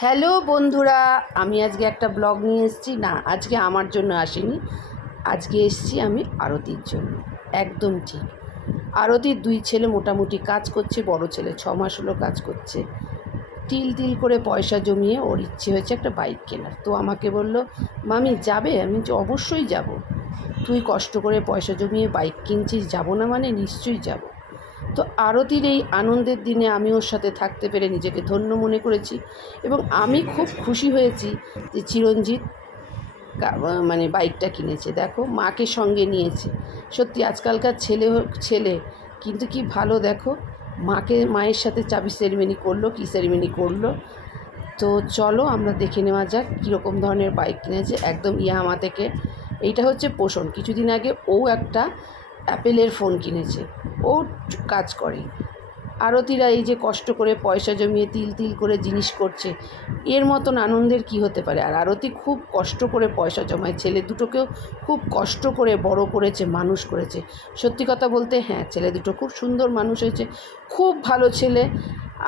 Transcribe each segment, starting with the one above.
Hello বন্ধুরা আমি আজকে একটা ব্লগ নিয়ে এসেছি। না আজকে আমার জন্য আসিনি। আজকে এসেছি আমি আরতির জন্য। একদম ঠিক। আরতির দুই ছেলে মোটামুটি কাজ করছে বড় ছেলে ছ মাস হলো কাজ করছে। তিল তিল করে পয়সা জমিয়ে ওর ইচ্ছে হয়েছে একটা বাইক কেনার। তো আমাকে বলল মামি যাবে? আমি বলছি, অবশ্যই যাব। তুই কষ্ট করে পয়সা জমিয়ে বাইক কিনছিস যাব না মানে নিশ্চয়ই যাব। তো আরতির এই আনন্দের দিনে আমি ওর সাথে থাকতে পেরে নিজেকে ধন্য মনে করেছি এবং আমি খুব খুশি হয়েছি যে চিরঞ্জিত মানে বাইকটা কিনেছে। দেখো, মাকে সঙ্গে নিয়েছে। সত্যি, আজকালকার ছেলে ছেলে, কিন্তু কি ভালো দেখো, মাকে, মায়ের সাথে চাবি সেরিমনি করল, কী সেরিমনি করল? তো চলো, আমরা দেখে নেওয়া যাক কীরকম ধরনের বাইক কিনেছে। একদম ইয়ামা থেকে। এইটা হচ্ছে পোষণ। কিছুদিন আগে ও একটা অ্যাপেলের ফোন কিনেছে। ও কাজ করে। আরতিরা এই যে কষ্ট করে পয়সা জমিয়ে তিল তিল করে জিনিস করছে, এর মতন আনন্দের কি হতে পারে? আর আরতি খুব কষ্ট করে পয়সা জমায়, ছেলে দুটোকেও খুব কষ্ট করে বড় করেছে, মানুষ করেছে। সত্যি কথা বলতে হ্যাঁ ছেলে দুটো খুব সুন্দর মানুষ হয়েছে, খুব ভালো ছেলে।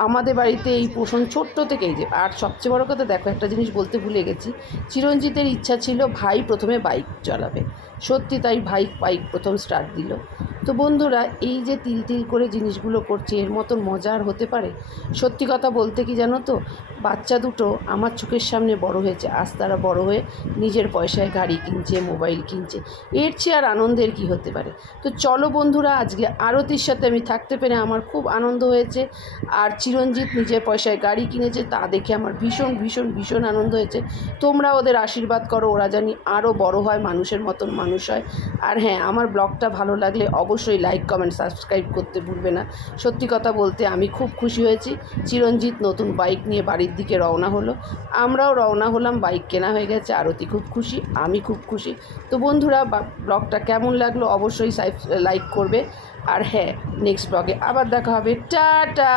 আমাদের বাড়িতে এই পোষণ ছোট্ট থেকেই যে, আর সবচেয়ে বড় কথা দেখো, একটা জিনিস বলতে ভুলে গেছি। চিরঞ্জিতের ইচ্ছা ছিল ভাই প্রথমে বাইক চালাবে। সত্যি তাই ভাই বাইক প্রথম স্টার্ট দিল। তো বন্ধুরা, এই যে তিল তিল করে জিনিসগুলো করছে, এর মতন মজা আর হতে পারে? সত্যি কথা বলতে কি জানো তো? বাচ্চা দুটো আমার চোখের সামনে বড় হয়েছে, আজ তারা বড় হয়ে নিজের পয়সায় গাড়ি কিনছে, মোবাইল কিনছে। এর চেয়ে আর আনন্দের কি হতে পারে? তো চলো বন্ধুরা, আজকে আরতির সাথে আমি থাকতে পেরে আমার খুব আনন্দ হয়েছে। আর চিরঞ্জিত নিজের পয়সায় গাড়ি কিনেছে, তা দেখে আমার ভীষণ ভীষণ ভীষণ আনন্দ হয়েছে। তোমরা ওদের আশীর্বাদ করো, ওরা জানি আরও বড় হয়, মানুষের মতন মানুষ হয়। আর হ্যাঁ আমার ব্লগটা ভালো লাগলে অবশ্যই লাইক কমেন্ট সাবস্ক্রাইব করতে ভুলবে না। সত্যি কথা বলতে আমি খুব খুশি হয়েছি। চিরঞ্জিত নতুন বাইক নিয়ে বাড়ির দিকে রওনা হলো। আমরাও রওনা হলাম বাইক কেনা হয়ে গেছে, আরতি খুব খুশি, আমি খুব খুশি। তো বন্ধুরা ব্লগটা কেমন লাগল অবশ্যই লাইক করবে। আর হ্যাঁ নেক্সট ব্লগে আবার দেখা হবে। টাটা!